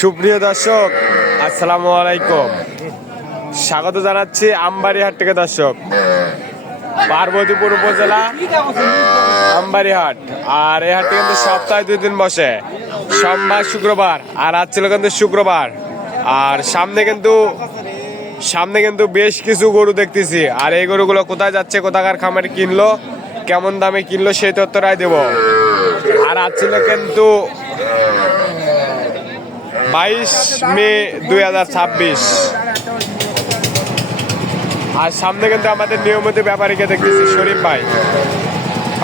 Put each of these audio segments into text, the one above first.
সুপ্রিয় দর্শক, আসসালামু আলাইকুম। স্বাগত জানাচ্ছি আমবাড়িহাট থেকে। দর্শক, পার্বতীপুর উপজেলা আমবাড়িহাট। আর এই হাটটি কিন্তু সপ্তাহে 2 দিন বসে, সোমবার শুক্রবার। আর আজ ছিল কিন্তু শুক্রবার। আর সামনে কিন্তু বেশ কিছু গরু দেখতেছি। আর এই গরুগুলো কোথায় যাচ্ছে, কোথাকার খামারে কিনলো, কেমন দামে কিনলো, সেই তথ্যটাই দেব। আর আজ ছিল কিন্তু 22 মে 2026। আর সামনে কিন্তু আমাদের নিয়মিত ব্যাপারীকে দেখতেছি, শরীফ ভাই।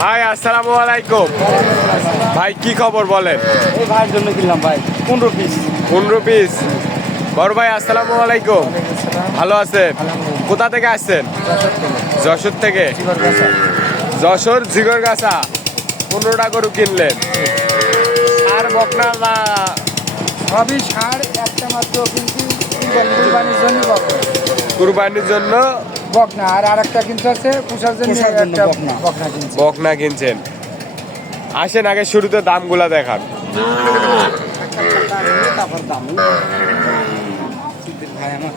ভাই আসসালামু আলাইকুম। ভাই কি খবর বলেন? এই ভাইয়ের জন্য কিনলাম ভাই 15 পিস। 15 পিস। বড় ভাই আসসালামু আলাইকুম, ভালো আছেন? কোথা থেকে আসছেন? যশোর থেকে। যশোর জিগরগাছা। 15টা গরু কিনলেন। আর বকনা না সবই সার, একটা মাত্র কিন্তু কুরবানির জন্য বকনা। কুরবানির জন্য বকনা, আর আরেকটা কিন্তু আছে পুষার জন্য একটা বকনা কিনছি। বকনা কিনছেন। আসেন আগে শুরুতে দামগুলা দেখান।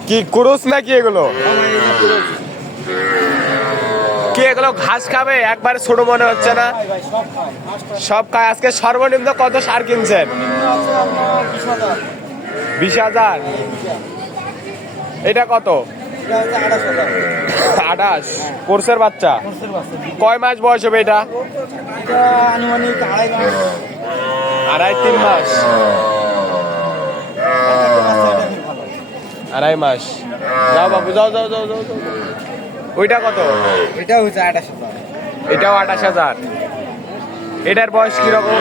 কি ক্রস নাকি এগুলো? কি এগুলো ঘাস খাবে? একবারে ছোট মনে হচ্ছে না? সব খায়। আজকে সর্বনিম্ন কত সার কিনছেন? 20,000। এটা কত? 28। কোর্সের বাচ্চা। কয় মাস বয়স হবে এটা? আনুমানিক 2.5-3 মাস। 2.5 মাস। যাও বাবু, যাও যাও যাও যাও। ওইটা কত? এটা হচ্ছে 28,000। এটাও 28,000। এটার বয়স কিরকম?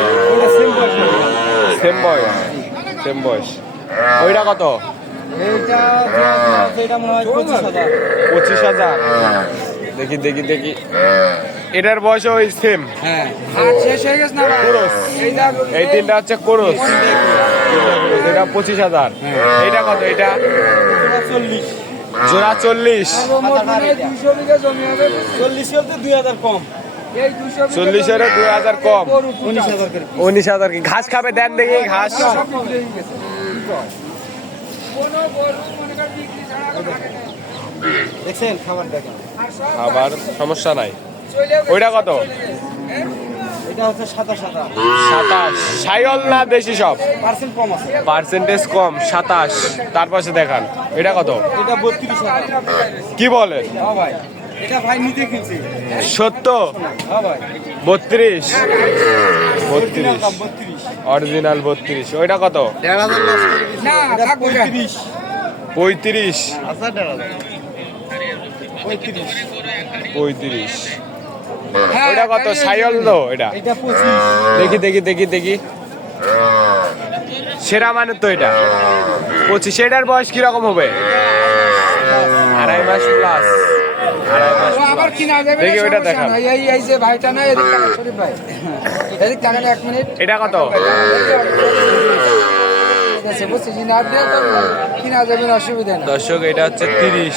সেম বয়স। সেম বয়স। ওইটা কত? এটা মনে হয় 25,000। 25,000। দেখি দেখি দেখি। এটার বয়স ওই সেম। হ্যাঁ, হাট শেষ হয়ে গেছে না? কোরস। এই তিনটা হচ্ছে কোরস। এটা 25,000। এটা কত? এটা 40। জোড়া 40। 200 বিঘা জমি হবে। 40 হতে 2000 কম। এই 40 এর 2000 কম। 19,000 করে। 19,000 কি ঘাস খাবে? দেন দেখি ঘাস। দেখছেন খাবার দেখেন। আবার সমস্যা নাই। ওইটা কত? এটা হচ্ছে 27,000। 27। সাইল না দেশি সব? পার্সেন্ট কম আছে। পার্সেন্টেজ কম। 27। তারপরে দেখান। এটা কত? এটা 32,000। কি বলেন? হ্যাঁ ভাই, এটা ভাই নিজে কিনছে। সত্য? হ্যাঁ ভাই, 32। 32 32। অরিজিনাল 32। ওইটা কত? না, থাক 35। 35। আচ্ছা, 35। 35। ওইটা কত? সাইল তো এটা? এটা 25। দেখি দেখি দেখি দেখি। সেরা মানে তো এটা 25। এটার বয়স কিরকম হবে? 2.5 মাস প্লাস। 2.5 মাস আবার কিনা যাবে। দেখি ওইটা দেখান। এই যে ভাইটা না, এদিক তাকান শরীফ ভাই। এদিক তাকান 1 মিনিট। এটা কত? বুঝছি, না দিয়ে তো কিনা যাবে, অসুবিধা নেই। দর্শক, এটা হচ্ছে 30।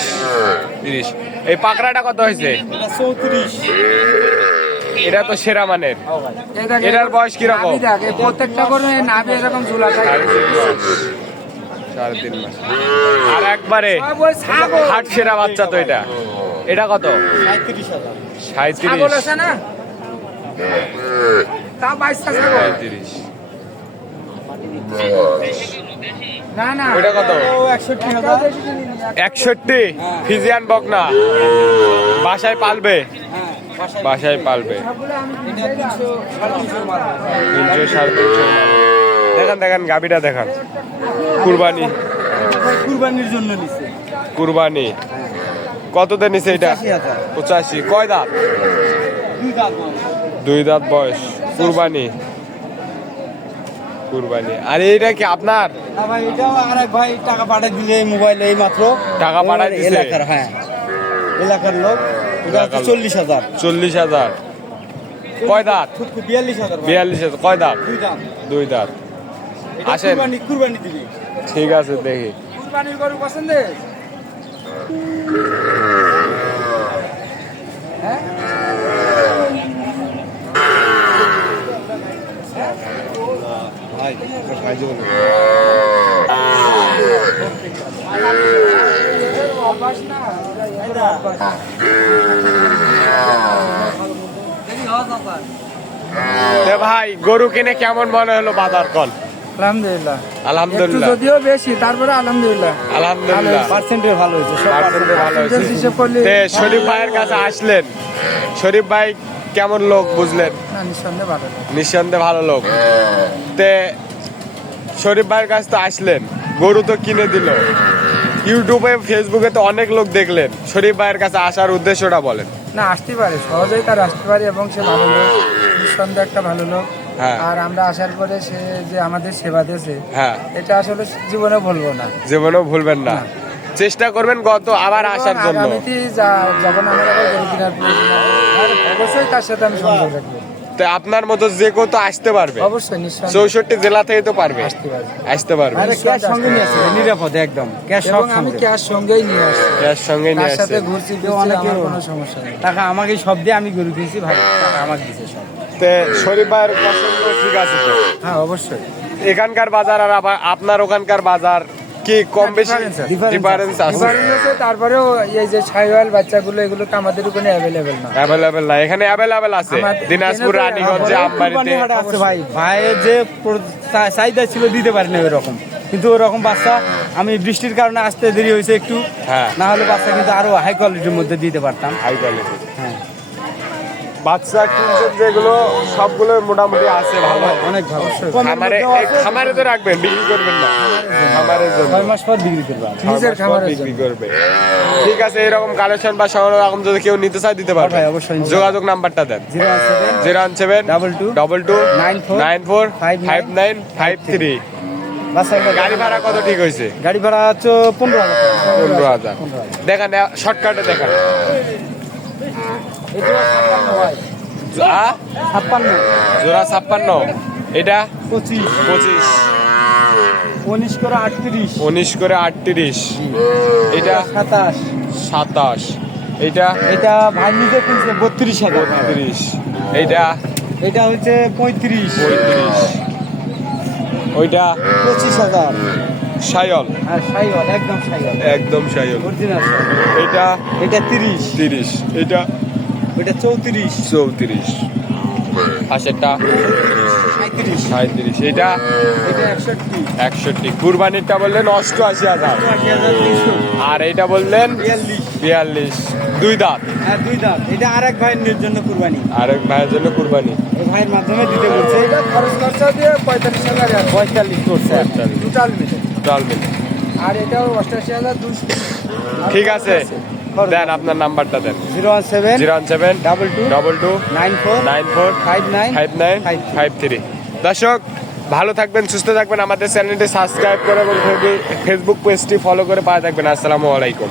এই পাকড়াটা কত হয়েছে? এটা 34। এটা তো সেরা মানের। এটার বয়স কিরকম? প্রত্যেকটা করে নাভি এরকম ঝুলা থাকে। 3.5 মাস। আর একবারে হাট সেরা বাচ্চা তো এটা। এটা কত? 37,000। 37। আছে না? তা 22টা ছাগল। 35। না না, ওইটা কত? 61,000। 61। ফিজিয়ান বকনা। বাসায় পালবে? হ্যাঁ, বাসায় পালবে। এটা 300, 350 মাল। 300-350। দেখান দেখান গাবিটা দেখান। কুরবানি। কুরবানির জন্য নিছে। কুরবানি কততে নিছে এটা? 85,000। 85। কয় দাঁত? 2 দাঁত বয়স। 2 দাঁত বয়স। কুরবানি। কুরবানি। আর এইটা কি আপনার? না ভাই, এটাও আরেক ভাই টাকা পাঠিয়ে দিলে মোবাইলে এই মাত্র। টাকা পাঠায় দিছে? এলাকার, হ্যাঁ, এলাকার লোক। এটা হচ্ছে 40,000। 40,000। কয় দাঁত? 42,000। 42,000। কয় দাঁত? 2 দাঁত। 2 দাঁত। এটা আসেন। কুরবানি দিবি। ঠিক আছে, দেখি। কুরবানির গরু পছন্দের? হ্যাঁ, ভাই অভ্যাস না, এটা অভ্যাস। ভাই গরু কিনে কেমন মনে হলো বাজার কল? আলহামদুলিল্লাহ, আলহামদুলিল্লাহ, একটু যদিও বেশি, তারপরে আলহামদুলিল্লাহ। আলহামদুলিল্লাহ, পার্সেন্টেজ ভালো হয়েছে, পার্সেন্টেজ ভালো হয়েছে। হিসাব করলে তে শরীফ ভাইয়ের কাছে আসলেন, শরীফ ভাই কেমন লোক বুঝলেন? না, নিঃসন্দেহে ভালো। নিঃসন্দেহে ভালো লোক। তে শরীফ ভাইয়ের কাছে তো আসলেন, গরু তো কিনে দিল, ইউটিউবে ফেসবুকে তো অনেক লোক দেখলেন, শরীফ ভাইয়ের কাছে আসার উদ্দেশ্যটা বলেন। না, আসতে পারে, সহজেই তার আসতে পারে এবং সে ভালো লোক, নিঃসন্দেহে একটা ভালো লোক। হ্যাঁ। আর আমরা আসার পরে সে যে আমাদের সেবা দিয়েছে, হ্যাঁ, এটা আসলে জীবনে ভুলবো না। জীবনেও ভুলবেন না, চেষ্টা করবেন গত আবার আসার জন্য। আগামীতে যখন আমার আবার গরু কেনার প্রয়োজন হবে, অবশ্যই তার সাথে আমি সংযোগ রাখবো। তো আপনার মতো যে কেউ তো আসতে পারবে, অবশ্যই, নিঃসন্দেহে 64 জেলা থেকে তো পারবে, আসতে পারবে। আসতে পারবে। ক্যাশ সঙ্গে নিয়ে আসছে, নিরাপদে একদম ক্যাশ, এবং আমি ক্যাশ সঙ্গেই নিয়ে আসছি, গ্যাস সঙ্গে নিয়ে তার সাথে আসছে। ঘুরছি আমার কোনো সমস্যা নেই। টাকা আমাকে সব দিয়ে আমি গরু কিনছি ভাই, টাকা আমাকে দিছে সব। তে শরীফ ভাইয়ের পছন্দ ঠিক আছে তো? হ্যাঁ, অবশ্যই। এখানকার বাজার আর আপনার ওখানকার বাজার কি কম বেশি Difference আছে। ডিফারেন্স আছে? ডিফারেন্স আছে, তারপরেও এই যে ছাইওয়াল বাচ্চাগুলো, এগুলো তো আমাদের ওখানে অ্যাভেলেবেল না। অ্যাভেলেবেল না, এখানে অ্যাভেলেবেল আছে আমাদের দিনাজপুর, এখানে তো রানীগঞ্জে, আমবাড়িতে। কুরবানি হাটে আছে ভাই, ভাইয়ের যে চাহিদা ছিল দিতে পারি না ওরকম, কিন্তু ওরকম বাচ্চা আমি বৃষ্টির কারণে আসতে দেরি হয়েছে একটু, হ্যাঁ, না হলে বাচ্চা কিন্তু আরো হাই কোয়ালিটির মধ্যে দিতে পারতাম। হাই কোয়ালিটি হ্যাঁ, বাচ্চা কিনছেন যেগুলো সবগুলো মোটামুটি আছে ভালো, অনেক ভালো। খামারে খামারে তো রাখবেন, বিক্রি করবেন না, খামারের জন্য 6 মাস পর বিক্রি করবো আমি। নিজের খামারের বিক্রি করবে। ঠিক আছে, এরকম কালেকশন বা সংগ্রহ রকম যদি কেউ নিতে চায় দিতে পারবে। ভাই, অবশ্যই। যোগাযোগ নাম্বারটা দেন। 017 017 22 94 59 53। বাচ্চা গাড়ি ভাড়া কত ঠিক হয়েছে? গাড়ি ভাড়া হচ্ছে 15,000 টাকা। 15,000। দেখান শর্টকাটে দেখান। আ? 56 জোড়া 56, এটা 25 25, 19 করে 38 19 করে 38, এটা 27, 27, এটা এটা ভাই নিজে কিনছে 32,000, 32, এইটা এটা হচ্ছে 35, 35, ওইটা 25,000। সায়ল, আর সাইওয়াল, একদম সাইওয়াল, একদম সায়ল, অরিজিনাল। এটা এটা 30, 30, এটা এটা 34, 34, পাশেরটা 35, 37, এটা এটা 61, 61, কুরবানিরটা বললেন 88,000, 80,300, আর এইটা বললেন 42, 42, দুই দাঁত। আর 2 দাঁত। এটা আরেক ভাইয়ের জন্য কুরবানি, আরেক ভাইয়ের জন্য কুরবানি। এই ভাইয়ের মাধ্যমে দিতে বলছে। এটা খরচ খরচা দিয়ে 45,000 আর 45 করছে। টোটাল মিলে। চল মিলে। আর এটাও 88,200। ঠিক আছে, দেন আপনার নাম্বারটা দেন। 017 017 22 22 94 94 59 59 53। দর্শক ভালো থাকবেন, সুস্থ থাকবেন, আমাদের চ্যানেলটি সাবস্ক্রাইব করে এবং ফেসবুক পেজটি ফলো করে পাশে থাকবেন। আসসালামু আলাইকুম।